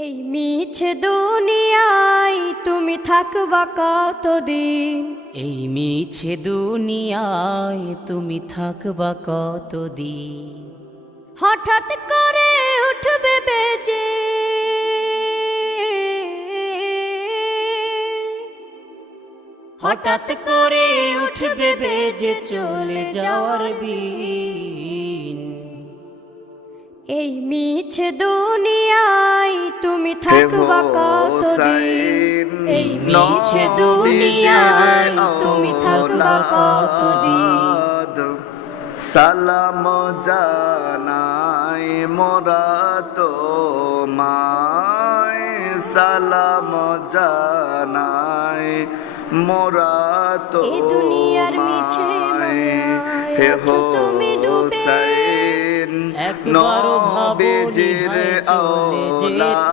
এই মিছে দুনিয়ায় তুমি থাকবা কতদিন? এই মিছে দুনিয়ায় তুমি থাকবা কতদিন? হঠাৎ করে উঠবে বেজে হঠাৎ করে উঠবে বেজে চলে যাওয়ার বিন। এই মিছে দুনিয়ায় তুমি থাকবা কতদিন? এই মিছে দুনিয়ায় তুমি থাকবা কতদিন? সালাম জানাই মোরা তোমায়, সালাম জানাই মোরা এই দুনিয়ার মিছে মায়ায় আছো তুমি ডুবে। একবারও ভাবো নবীজির নিহায় চলে যেতে। আওলাদ।